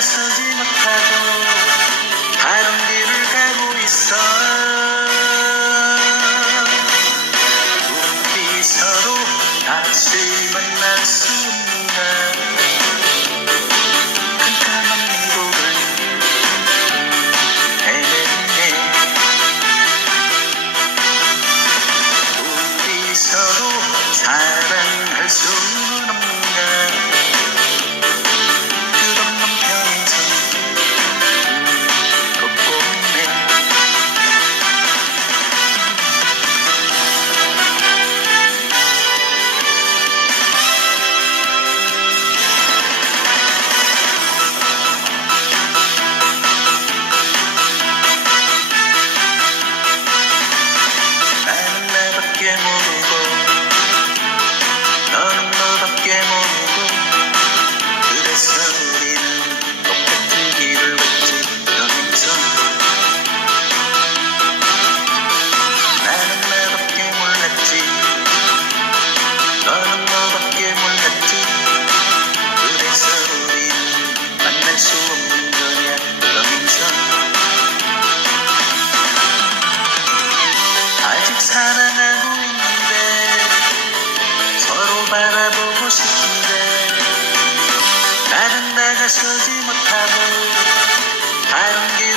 vessels 다 쏘지 못하고 아름다운